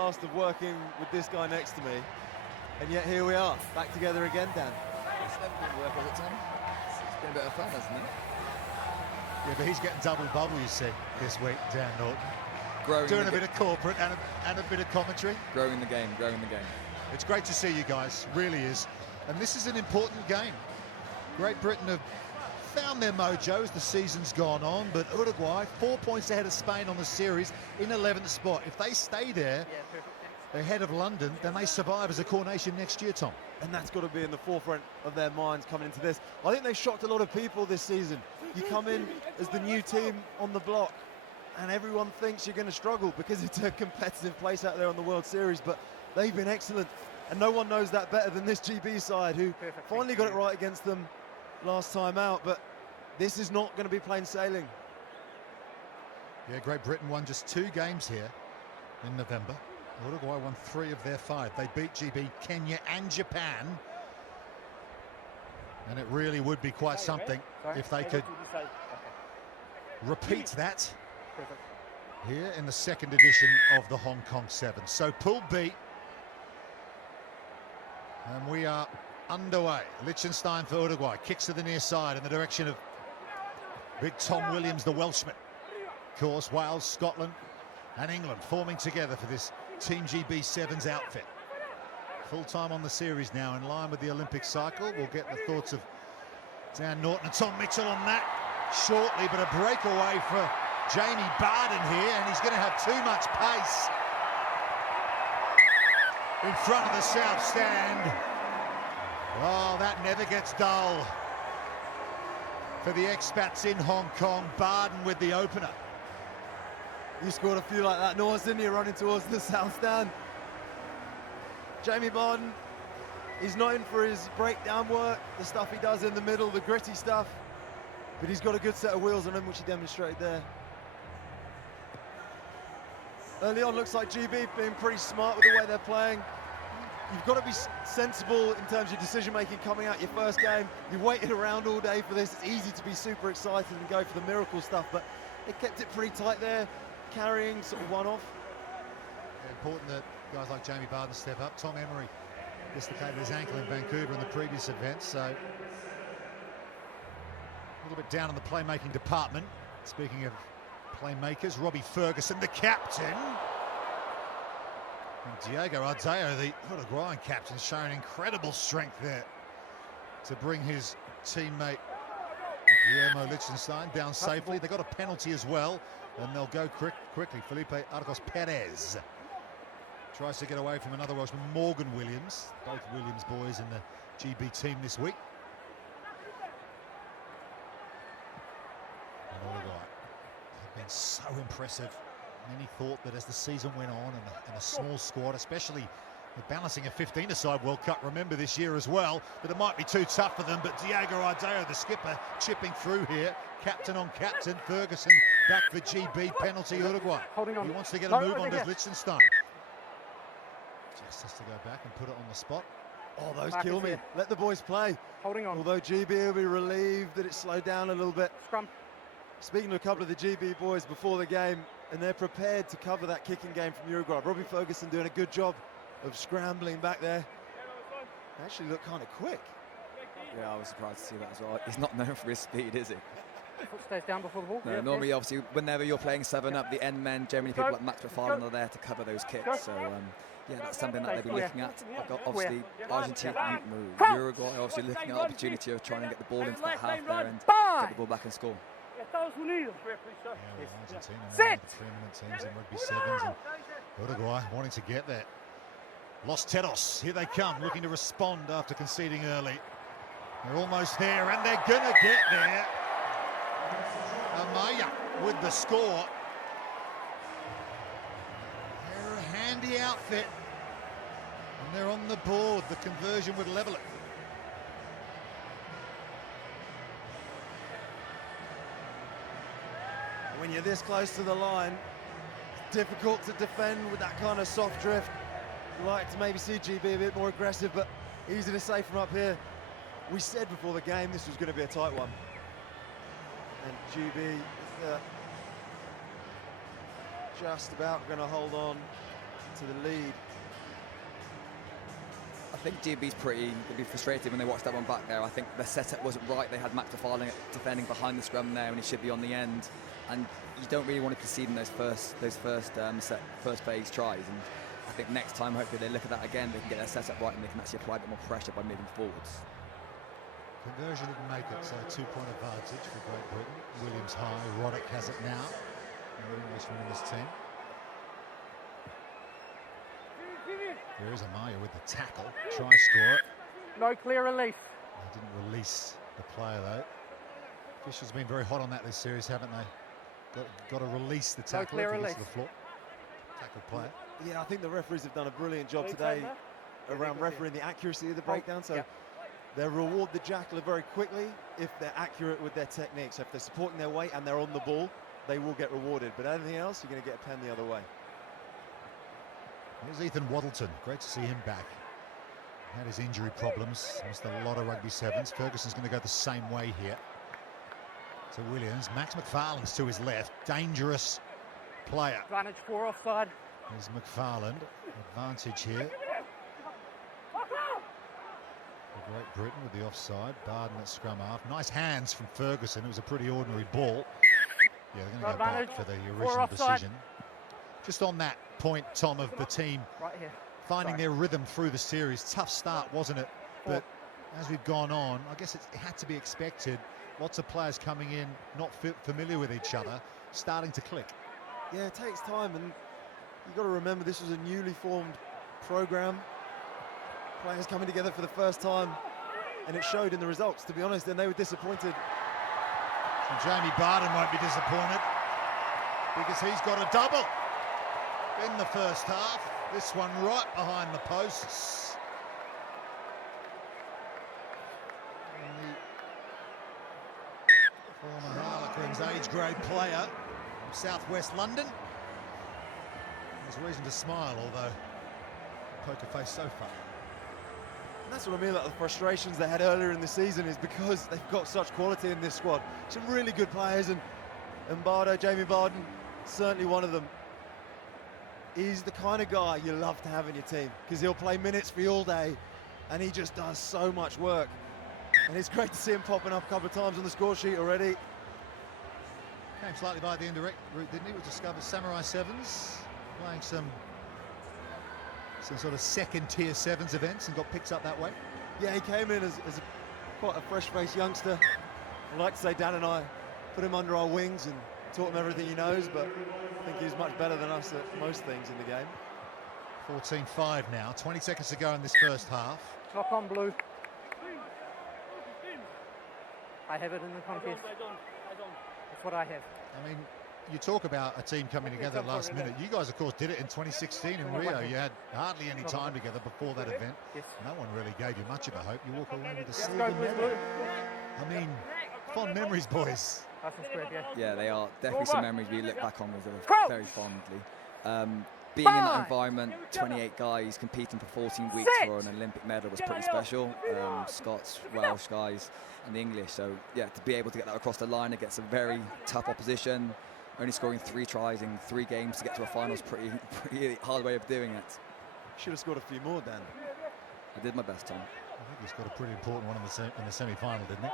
Of working with this guy next to me, and yet here we are, back together again, Dan. It's never been work, has it, Tom? It's been a bit of fun, hasn't it? Yeah, but he's getting double bubble, you see, this week, Dan Norton. Doing a bit of corporate and a bit of commentary. Growing the game, growing the game. It's great to see you guys, really is. And this is an important game. Great Britain have found their mojo as the season's gone on, but Uruguay 4 points ahead of Spain on the series in 11th spot. If they stay there ahead of London, then they survive as a core nation next year, Tom. And that's got to be in the forefront of their minds coming into this. I think they shocked a lot of people this season. You come in as the new team on the block and everyone thinks you're going to struggle because it's a competitive place out there on the World Series, but they've been excellent. And no one knows that better than this GB side, who finally got it right against them last time out, but this is not going to be plain sailing. Yeah, Great Britain won just 2 games here in November. Uruguay won 3 of their 5. They beat GB, Kenya and Japan. And it really would be quite something if they could repeat that here in the 2nd edition of the Hong Kong 7. So Pool B, and we are underway. Lijtenstein for Uruguay, kicks to the near side in the direction of big Tom Williams, the Welshman. Of course, Wales, Scotland and England forming together for this Team GB7's outfit. Full time on the series now, in line with the Olympic cycle. We'll get the thoughts of Dan Norton and Tom Mitchell on that shortly, but a breakaway for Jamie Barden here, and he's going to have too much pace in front of the south stand. Oh, that never gets dull for the expats in Hong Kong. Barden with the opener. You scored a few like that, Norris, didn't you, running towards the south stand? Jamie Barden, he's known for his breakdown work, the stuff he does in the middle, the gritty stuff, but he's got a good set of wheels on him, which he demonstrated there. Early on, looks like GB being pretty smart with the way they're playing. You've got to be sensible in terms of your decision-making coming out your first game. You've waited around all day for this. It's easy to be super excited and go for the miracle stuff, but they kept it pretty tight there, carrying sort of one off. Yeah, important that guys like Jamie Barden step up. Tom Emery dislocated his ankle in Vancouver in the previous event, so a little bit down in the playmaking department. Speaking of playmakers, Robbie Ferguson, the captain. And Diego Ardao, the Uruguayan captain, showing incredible strength there to bring his teammate Guillermo Lijtenstein down safely. They got a penalty as well, and they'll go quickly. Felipe Arcos Perez tries to get away from another Welshman, Morgan Williams. Both Williams boys in the GB team this week. And Uruguay have been so impressive. Many thought that as the season went on and a small squad, especially balancing a 15-a-side World Cup, remember this year as well, that it might be too tough for them, but Diego Ardao, the skipper, chipping through here. Captain on captain, Ferguson back for GB, penalty Uruguay. He wants to get a move on to Lijtenstein. Just has to go back and put it on the spot. Oh, those kill me. Let the boys play. Holding on. Although GB will be relieved that it slowed down a little bit. Scrum. Speaking to a couple of the GB boys before the game, and they're prepared to cover that kicking game from Uruguay. Robbie Ferguson doing a good job of scrambling back there. They actually look kind of quick. Yeah, I was surprised to see that as well. He's not known for his speed, is he? Foot stays down before the ball. No, normally, obviously, whenever you're playing 7-up, the end men, generally people like Max McFarlane are there to cover those kicks. So, yeah, that's something that they'll be looking at. Obviously, Argentina, Uruguay, obviously looking at the opportunity of trying to get the ball into that half there and get the ball back and score. Yeah, well, Argentina now, the 3-minute teams in rugby sevens, and Uruguay wanting to get there. Los Teros, here they come, looking to respond after conceding early. They're almost there, and they're gonna get there. Amaya with the score. They're a handy outfit, and they're on the board. The conversion would level it. When you're this close to the line, it's difficult to defend with that kind of soft drift. You'd like to maybe see GB a bit more aggressive, but easy to say from up here. We said before the game this was going to be a tight one. And GB is just about going to hold on to the lead. I think GB's going to be frustrated when they watch that one back there. I think the setup wasn't right. They had Max McFarlane defending behind the scrum there, and he should be on the end. And you don't really want to concede in those first phase tries. And I think next time, hopefully, they look at that again. They can get their setup right, and they can actually apply a bit more pressure by moving forwards. Conversion didn't make it, so 2-point advantage for Great Britain. Williams high, Roddick has it now. Another Englishman in this team. There is Amaya with the tackle. Try score it. No clear release. They didn't release the player though. Officials have been very hot on that this series, haven't they? Got to release the tackle if he gets to the floor. Tackle player. Yeah, I think the referees have done a brilliant job today around refereeing the accuracy of the breakdown. So they'll reward the jackler very quickly if they're accurate with their technique. So if they're supporting their weight and they're on the ball, they will get rewarded. But anything else, you're going to get a pen the other way. Here's Ethan Waddleton. Great to see him back. Had his injury problems. Missed a lot of rugby sevens. Ferguson's going to go the same way here. To Williams. Max McFarlane's to his left. Dangerous player. Advantage 4 offside. There's McFarlane. Advantage here. For Great Britain with the offside. Barden at scrum half. Nice hands from Ferguson. It was a pretty ordinary ball. Yeah, they're going to go back for the original decision. Just on that point, Tom, of the team finding their rhythm through the series. Tough start, wasn't it? But as we've gone on, I guess it had to be expected. Lots of players coming in, not familiar with each other, starting to click. Yeah, it takes time, and you've got to remember this was a newly formed program. Players coming together for the first time, and it showed in the results, to be honest, and they were disappointed. And Jamie Barden won't be disappointed because he's got a double in the first half. This one right behind the posts. And the former Harlequins age grade player from southwest London. There's reason to smile, although poker face so far. And that's what I mean about the frustrations they had earlier in the season, is because they've got such quality in this squad. Some really good players, and Jamie Barden, certainly one of them. He's the kind of guy you love to have in your team because he'll play minutes for you all day, and he just does so much work. And it's great to see him popping up a couple of times on the score sheet already. Came slightly by the indirect route, didn't he? Was discovered Samurai Sevens, playing some sort of second tier sevens events and got picked up that way. Yeah, he came in as quite a fresh-faced youngster. I like to say Dan and I put him under our wings and taught him everything he knows, but I think he was much better than us at most things in the game. 14-5 now, 20 seconds to go in this first half. Clock on blue. I have it in the contest. That's what I have. I mean, you talk about a team coming together last minute. You guys, of course, did it in 2016 in Rio. You had hardly any time together before that event. No one really gave you much of a hope. You walk away with a silver medal. I mean, fond memories, boys. Yeah, they are definitely some memories we look back on with very fondly. Being in that environment, 28 guys competing for 14 weeks for an Olympic medal was pretty special. Scots, Welsh guys, and the English. So yeah, to be able to get that across the line against a very tough opposition, only scoring 3 tries in 3 games to get to a final is pretty hard way of doing it. Should have scored a few more, Dan. I did my best, Tom. I think he's got a pretty important one in the semi-final, didn't he?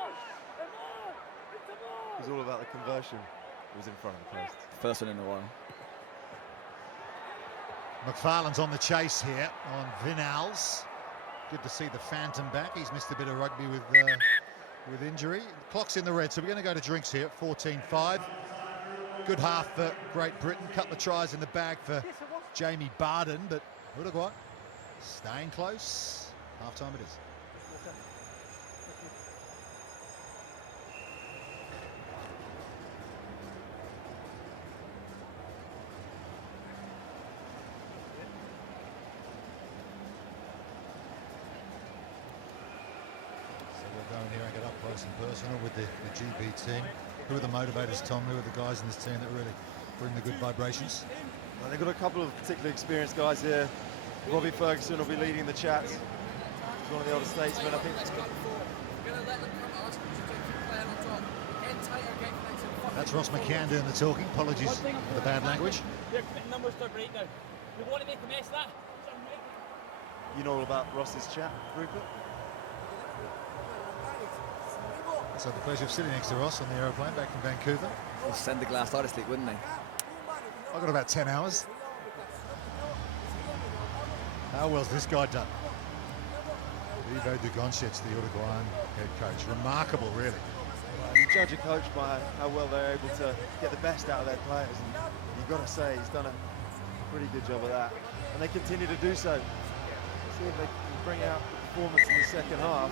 It was all about the conversion. It was in front of the post. First one in a while. McFarlane's on the chase here on Viñals. Good to see the Phantom back. He's missed a bit of rugby with injury. The clock's in the red, so we're going to go to drinks here at 14-5. Good half for Great Britain. Couple of tries in the bag for Jamie Barden, but Uruguay staying close. Half-time it is. And personal with the GB team. Who are the motivators, Tom? Who are the guys in this team that really bring the good vibrations? Well, they've got a couple of particularly experienced guys here. Robbie Ferguson will be leading the chat. He's one of the older statesmen, I think. That's Ross McCann doing the talking. Apologies for the bad language. You know all about Ross's chat, Rupert? I had the pleasure of sitting next to Ross on the aeroplane back from Vancouver. They'll send the glass eye to sleep, wouldn't they? I got about 10 hours. How well's this guy done? Ivo Dujoncic, the Uruguayan head coach. Remarkable, really. You judge a coach by how well they're able to get the best out of their players, and you've got to say he's done a pretty good job of that. And they continue to do so. See if they can bring out the performance in the second half.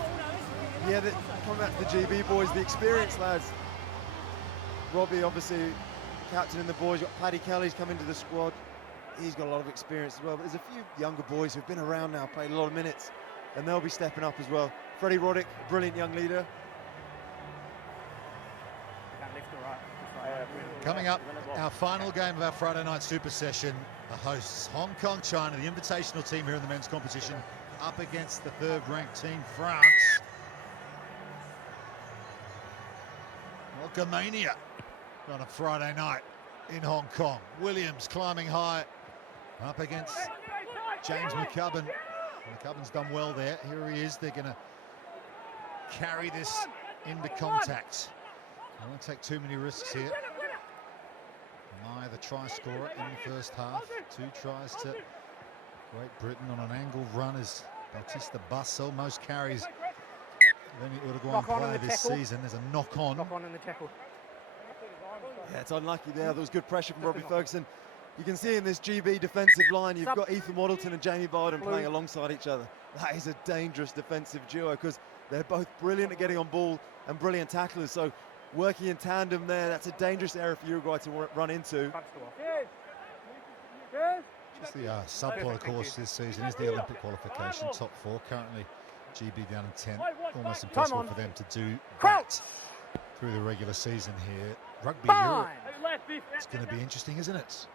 Yeah, coming back to the GB boys, the experienced lads. Robbie, obviously, captain in the boys. You've got Paddy Kelly's come into the squad. He's got a lot of experience as well. But there's a few younger boys who've been around now, played a lot of minutes, and they'll be stepping up as well. Freddie Roddick, brilliant young leader. Coming up, our final game of our Friday night super session. The hosts, Hong Kong, China, the invitational team here in the men's competition, up against the third-ranked team, France. Welcomania on a Friday night in Hong Kong. Williams climbing high up against James McCubbin. McCubbin's done well there. Here he is. They're going to carry this into contact. I won't take too many risks here. Mai, the try scorer in the first half. 2 tries to Great Britain on an angled run is Bautista Basso. Most carries of any Uruguayan player this season. There's a knock-on. Knock-on in the tackle. Yeah, it's unlucky there. There was good pressure from Robbie Ferguson. You can see in this GB defensive line, you've got Ethan Waddleton and Jamie Bowden playing alongside each other. That is a dangerous defensive duo because they're both brilliant at getting on ball and brilliant tacklers. So working in tandem there, that's a dangerous area for Uruguay to run into. Just the subplot, of course, this season is the Olympic qualification, top 4. Currently, GB down in 10th. Almost impossible for them to do that through the regular season here. Rugby Europe, it's going to be interesting, isn't it?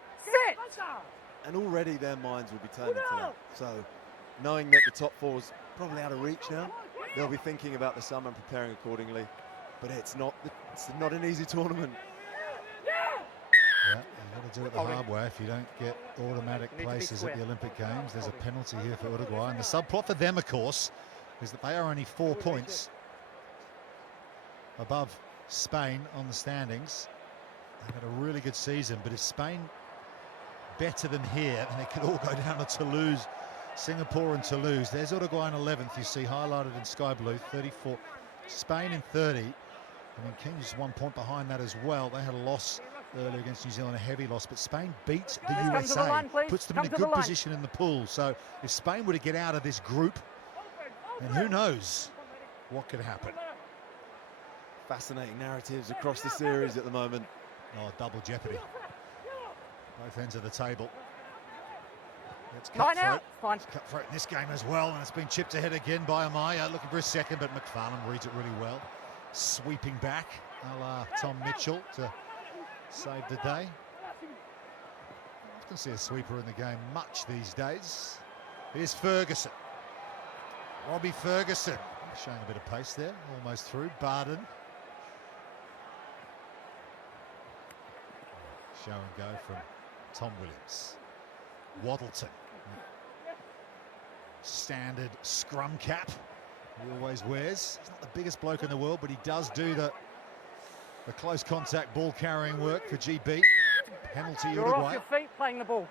And already their minds will be turned into that. So knowing that the top 4's probably out of reach now, they'll be thinking about the summer and preparing accordingly. But it's not an easy tournament. Yeah, you've got to do it the hard way if you don't get automatic places at the Olympic Games. There's a penalty here for Uruguay. And the subplot for them, of course, is that they are only 4 points above Spain on the standings. They've had a really good season, but if Spain better than here, then it could all go down to Toulouse, Singapore and Toulouse. There's Uruguay in 11th, you see highlighted in sky blue, 34. Spain in 30. I mean, Kenya's 1 point behind that as well. They had a loss earlier against New Zealand, a heavy loss, but Spain beats the USA, puts them in a good position in the pool. So if Spain were to get out of this group, then who knows what could happen. Fascinating narratives across the series at the moment. Oh, double jeopardy. Both ends of the table. It's Fine. cutthroat in this game as well, and it's been chipped ahead again by Amaya, looking for a second, but McFarlane reads it really well. Sweeping back, a la Tom Mitchell to save the day. Often see a sweeper in the game much these days. Here's Ferguson. Robbie Ferguson showing a bit of pace there, almost through. Barden. Show and go from Tom Williams. Waddleton. Standard scrum cap he always wears. He's not the biggest bloke in the world, but he does do the close contact ball carrying work for GB. Penalty You're Uruguay. off your feet playing the ball.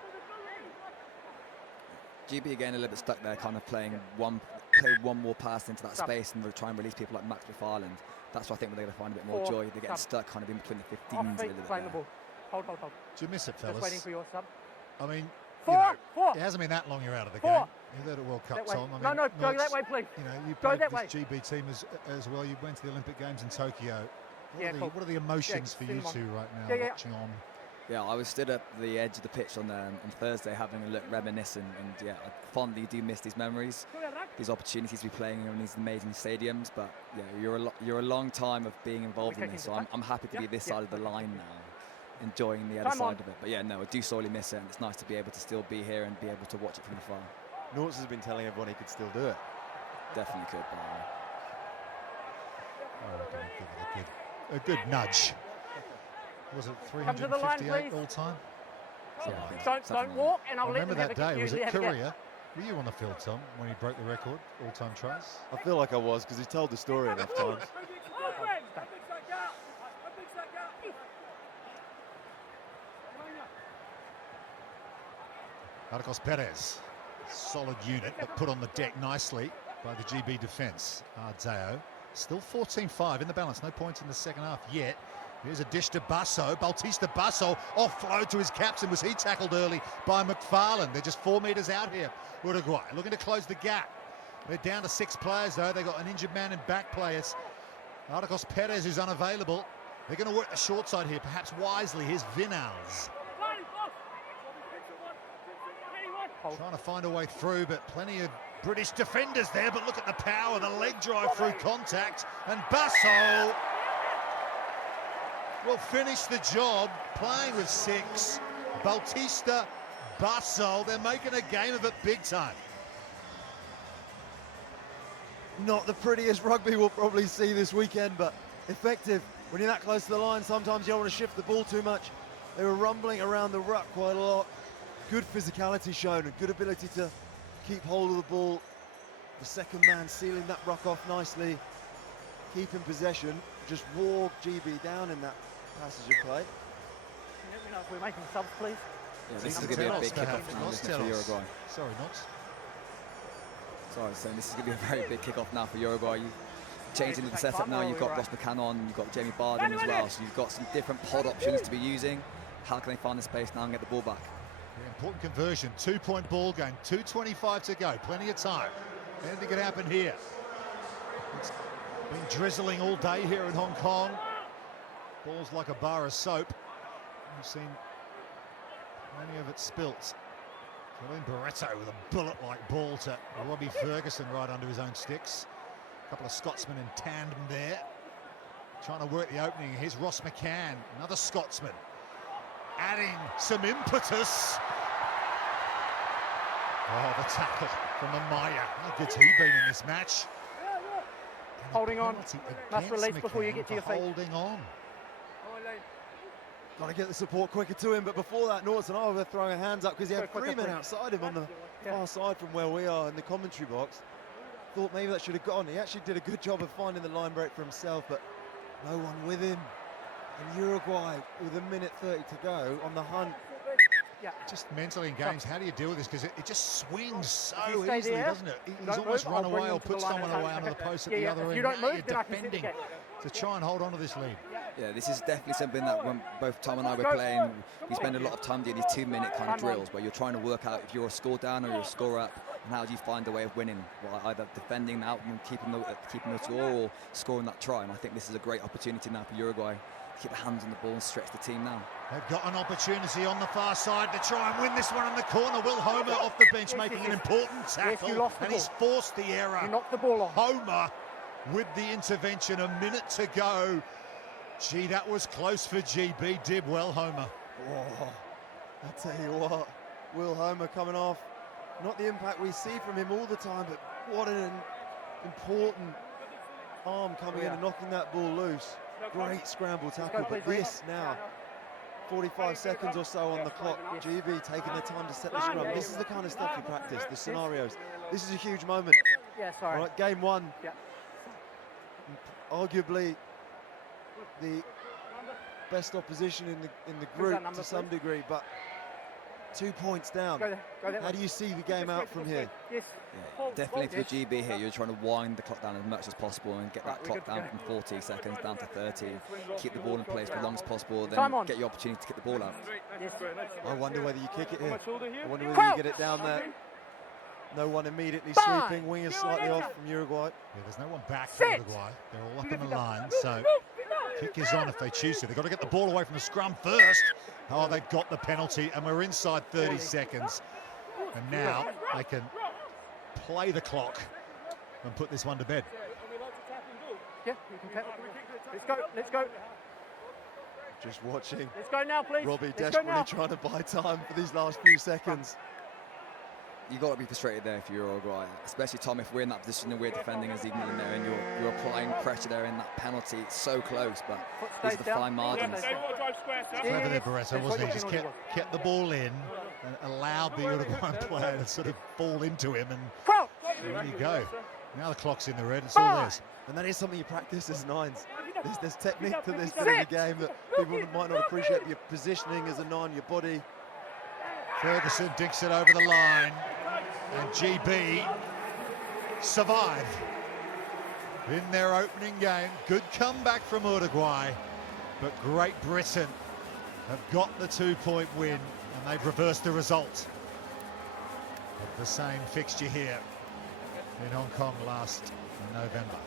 GB again a little bit stuck there, kind of play one more pass into that space and try and release people like Max McFarland. That's why I think they're going to find a bit more joy. They're getting stuck kind of in between the 15s a little bit playing the ball. Hold. Do you miss it, fellas? Just waiting for your sub. I mean, Four. it hasn't been that long you're out of the game. You led at World Cup, Tom. I mean, No, go that way, please. You know, you Go played that this way. GB team as well. You went to the Olympic Games in Tokyo. What are the emotions for you two right now, watching on? Yeah, I was stood at the edge of the pitch on Thursday having a look, reminiscing, and yeah, I fondly do miss these memories, these opportunities to be playing in these amazing stadiums. But yeah, you're a long time of being involved in this, so I'm happy to be this side of the line now, enjoying the other side of it. But yeah, no, I do sorely miss it, and it's nice to be able to still be here and be able to watch it from afar. Nortz has been telling everyone he could still do it. Definitely could, by the way. I reckon I'd give it a good nudge. Was it 358 all time? So yeah, Don't walk, and I'll let remember them that have a day, was it have a Korea? Were you on the field, Tom, when he broke the record, all-time tries? I feel like I was, because he's told the story enough times. Arcos Perez, solid unit, but put on the deck nicely by the GB defence. Ardao, still 14-5 in the balance, no points in the second half yet. Here's a dish to Basso, Bautista Basso, offload to his captain. Was he tackled early by McFarlane? They're just 4 metres out here, Uruguay, looking to close the gap. They're down to 6 players though, they've got an injured man in back players. Arcos Perez is unavailable. They're going to work the short side here, perhaps wisely. Here's Viñals. Trying to find a way through, but plenty of British defenders there, but look at the power, the leg drive through contact, and Basso will finish the job, playing with 6. Bautista, Basso, they're making a game of it big time. Not the prettiest rugby we'll probably see this weekend, but effective. When you're that close to the line, sometimes you don't want to shift the ball too much. They were rumbling around the ruck quite a lot. Good physicality shown, a good ability to keep hold of the ball. The second man sealing that ruck off nicely, keeping possession. Just wore GB down in that passage of play. Let me know if we're making subs, please. Yeah, this is going to be a big kick-off now, isn't it, for Uruguay? Sorry, Knots. Sorry, so this is going to be a very big kick-off now for Uruguay. You've changed into the setup now. You've got Ross McCann on, you've got Jamie Barden as well. So you've got some different pod options to be using. How can they find the space now and get the ball back? Yeah, important conversion, 2-point ball game, 2:25 to go, plenty of time. Anything could happen here. It's been drizzling all day here in Hong Kong. Ball's like a bar of soap. We've seen plenty of it spilt. Colin Barretto with a bullet-like ball to Robbie Ferguson right under his own sticks. A couple of Scotsmen in tandem there. Trying to work the opening. Here's Ross McCann, another Scotsman, adding some impetus. Oh, the tackle from Amaya. How good's he been in this match? And Holding on. Must release McCann before you get to your feet. holding on. Got to get the support quicker to him, but before that, Norton and I were throwing our hands up because he had 3 men outside him on the far side from where we are in the commentary box. Thought maybe that should have gone. He actually did a good job of finding the line break for himself, but no one with him. And Uruguay, with 1:30 to go, on the hunt. Yeah. Just mentally engaged, how do you deal with this? Because it just swings so stay easily, there, doesn't it? He's don't almost move, run I'll bring away him or to the put line someone and away say, under the okay. post at Yeah, the yeah, other if end. you don't Now move, you're then I can sit defending again. to try and hold on to this lead. Yeah, this is definitely something that when both Tom and I were playing, we spend a lot of time doing these 2-minute kind of drills where you're trying to work out if you're a score down or you're a score up, and how do you find a way of winning, well, either defending out and keeping the score or scoring that try. And I think this is a great opportunity now for Uruguay to keep the hands on the ball and stretch the team now. They've got an opportunity on the far side to try and win this one in the corner. Will Homer off the bench making an important tackle, you lost the and he's ball. forced the error. You knocked the ball off. Homer with the intervention, 1 minute to go. Gee, that was close for GB. Did well, Homer. Oh, I tell you what, Will Homer coming off. Not the impact we see from him all the time, but what an important arm coming in and knocking that ball loose. Great scramble tackle, but this now, 45 seconds or so on the clock. GB taking their time to set the scrum. This is the kind of stuff you practice, the scenarios. This is a huge moment. Yeah, sorry. All right, game 1. Yeah. Arguably the best opposition in the group to some degree, but 2 points down. Go there. How do you see the game out from here? Yes. Yeah, definitely for GB here, you're trying to wind the clock down as much as possible and get that clock down from 40 seconds down to 30. Keep the ball in place for as long as possible, then get your opportunity to get the ball out. Yes. I wonder whether you kick it here. I wonder whether you get it down there. No one immediately sweeping. Wingers slightly off from Uruguay. Yeah, there's no one back for Uruguay. They're all up in the line, so kick is on if they choose to. They've got to get the ball away from the scrum first. Oh, they've got the penalty, and we're inside 30 seconds. And now they can play the clock and put this one to bed. Yeah, you can Let's go. Just watching. Let's go now, please. Robbie Let's go desperately now. trying to buy time for these last few seconds. you got to be frustrated there if you're Uruguay, especially Tom. If we're in that position and we're defending as England in there, and you're applying pressure there in that penalty, it's so close, but these are the fine margins. Clever there, Barreto, wasn't he? Just kept the ball in and allowed the Uruguayan player to sort of fall into him, and there you go. Now the clock's in the red. It's all theirs. And that is something you practice as nines. There's technique to this bit of the game that people might not appreciate. Your positioning as a nine, your body. Ferguson dinks it over the line, and GB survive in their opening game. Good comeback from Uruguay, but Great Britain have got the 2-point win, and they've reversed the result of the same fixture here in Hong Kong last November.